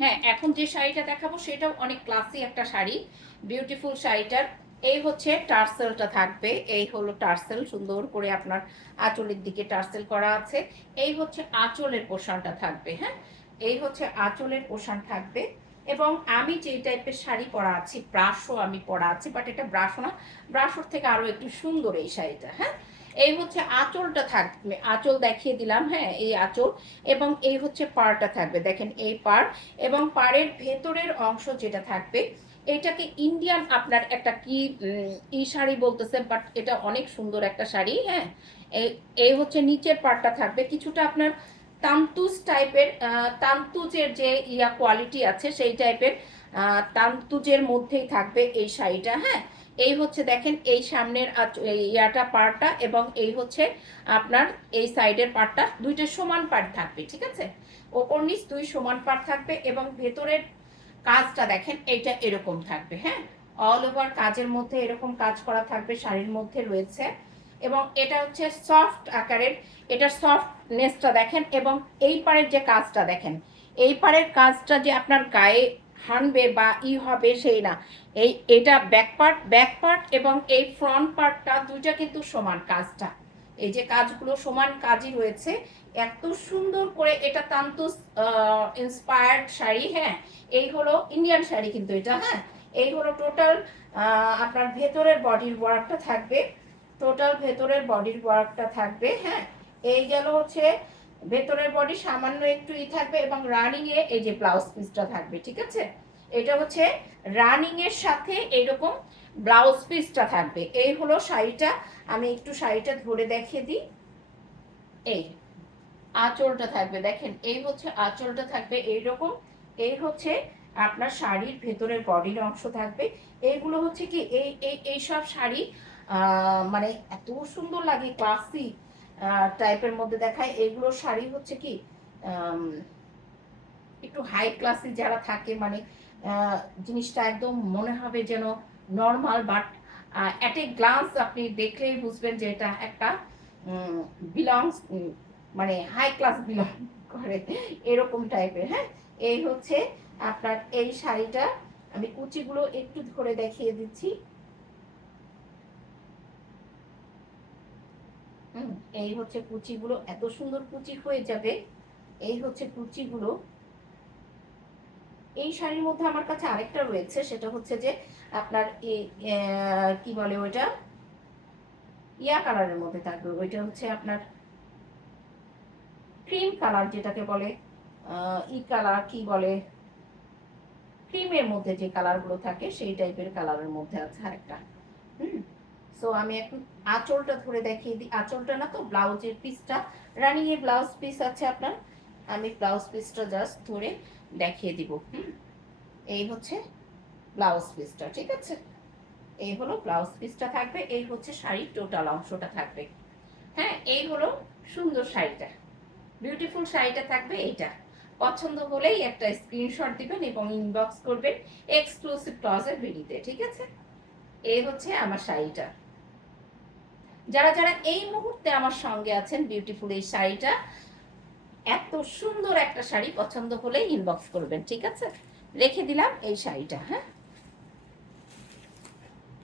হ্যাঁ, এখন যে শাড়িটা দেখাবো সেটাও অনেক ক্লাসি একটা শাড়ি, বিউটিফুল শাড়িটার। এই হচ্ছে টার্সেলটা থাকবে, এই হলো টার্সেল, সুন্দর করে আপনার আঁচলের দিকে টার্সেল করা আছে। এই হচ্ছে আঁচলের পোর্শনটা থাকবে। হ্যাঁ, এই হচ্ছে আঁচলের পোর্শন থাকবে। এবং আমি যে টাইপের শাড়ি পরা আছি, ব্রাশও আমি পরা আছি, বাট এটা ব্রাশও না, ব্রাশোর থেকে আরও একটু সুন্দর এই শাড়িটা। হ্যাঁ, এই হচ্ছে আঁচলটা থাকবে, আঁচল দেখিয়ে দিলাম। হ্যাঁ, এই আঁচল এবং এই হচ্ছে পাড়টা থাকবে, দেখেন এই পাড়। এবং পাড়ের ভেতরের অংশ যেটা থাকবে, এটাকে ইন্ডিয়ান আপনার একটা কি ই শাড়ি বলতেছে, বাট এটা অনেক সুন্দর একটা শাড়ি। হ্যাঁ, এই হচ্ছে নিচের পাড়টা থাকবে কিছুটা আপনার তান্তুজ টাইপের, তান্তুজের যে ইয়া কোয়ালিটি আছে সেই টাইপের, তান্তুজের মধ্যেই থাকবে এই শাড়িটা। হ্যাঁ, এই হচ্ছে দেখেন এই সামনের ইয়াটা পাড়টা, এবং এই হচ্ছে আপনার এই সাইডের পাড়টা, দুইটা সমান পাড় থাকবে। ঠিক আছে, ওপর নিচ দুই সমান পাড় থাকবে। এবং ভেতরের কাজটা দেখেন এইটা এরকম থাকবে। হ্যাঁ, অল ওভার কাজের মধ্যে এরকম কাজ করা থাকবে, শাড়ির মধ্যে রয়েছে। এবং এটা হচ্ছে সফট আকারের, এটা সফটনেসটা দেখেন। এবং এই পাড়ের যে কাজটা দেখেন, এই পাড়ের কাজটা যে আপনার গায়ে হানবে বা হবে সেই না, এটা ব্যাক পার্ট এবং এই ফ্রন্ট পার্টটা দুইটা কিন্তু সমান কাজটা, এই যে কাজগুলো সমান কাজই রয়েছে। এত সুন্দর করে এটা তান্তুস ইন্সপায়ার্ড শাড়ি। হ্যাঁ, এই হলো ইন্ডিয়ান শাড়ি কিন্তু এটা। হ্যাঁ, এই হলো টোটাল আপনার ভেতরের বডির ওয়ার্কটা থাকবে, টোটাল ভেতরের বডির ওয়ার্কটা থাকবে। হ্যাঁ, এই গেল হচ্ছে ভেতরের বডি, সামান্য একটু থাকবে। এবং রানিং এ এই যে ব্লাউজ পিসটা থাকবে। ঠিক আছে, এটা হচ্ছে রানিং এর সাথে এইরকম ব্লাউজ পিসটা থাকবে। এই হলো শাড়িটা, আমি একটু শাড়িটা ধরে দেখিয়ে দিই। এই আঁচলটা থাকবে, দেখেন এই হচ্ছে আঁচলটা থাকবে এইরকম। এই হচ্ছে আপনার শাড়ির ভেতরের বডির অংশ থাকবে। এইগুলো হচ্ছে কি এই এই এইসব শাড়ি মানে এত সুন্দর লাগে, ক্লাসি টাইপের মধ্যে দেখায়। এইগুলো শাড়ি হচ্ছে কি একটু হাই ক্লাসি যারা থাকে, মানে জিনিসটা একদম মনে হবে যেন normal, but at a glance আপনি দেখলেই বুঝবেন যে এটা একটা বিলংস, মানে হাই ক্লাস বিলং করে, এরকম টাইপের। হ্যাঁ, এই হচ্ছে আপনার এই শাড়িটা, আমি কুচিগুলো একটু ধরে দেখিয়ে দিচ্ছি। এই হচ্ছে কুচিগুলো, এত সুন্দর কুচি হয়ে যাবে। এই হচ্ছে কুচিগুলো। এই শাড়ির মধ্যে আমার কাছে আরেকটা রয়েছে, সেটা হচ্ছে যে আপনার কি বলে ওইটা, ইয়া কালারের মধ্যে থাকবে, ওইটা হচ্ছে আপনার ক্রিম কালার যেটাকে বলে, ই কালার কি বলে, ক্রিমের মধ্যে যে কালারগুলো থাকে সেই টাইপের কালারের মধ্যে আছে আরেকটা। সো আমি এখন আঁচলটা ধরে দেখিয়ে দিই, আঁচলটা না তো ব্লাউজের পিসটা, রানিং এ ব্লাউজ পিস আছে আপনার, আমি ব্লাউজ পিসটা জাস্ট ধরে দেখিয়ে দিব। এই হচ্ছে ব্লাউজ পিসটা। ঠিক আছে, এই হলো ব্লাউজ পিসটা থাকবে, এই হচ্ছে শাড়ির টোটাল অংশটা থাকবে। হ্যাঁ, এই হলো সুন্দর শাড়িটা, বিউটিফুল শাড়িটা থাকবে এইটা। পছন্দ হলেই একটা স্ক্রিনশট দিবেন এবং ইনবক্স করবেন এক্সক্লুসিভ ক্লজের ভিডিওতে। ঠিক আছে, এই হচ্ছে আমার শাড়িটা। যারা যারা এই মুহূর্তে আমার সঙ্গে আছেন, বিউটিফুল এই শাড়িটা, এত সুন্দর একটা শাড়ি পছন্দ হলেই ইনবক্স করবেন। ঠিক আছে, রেখে দিলাম এই শাড়িটা। হ্যাঁ।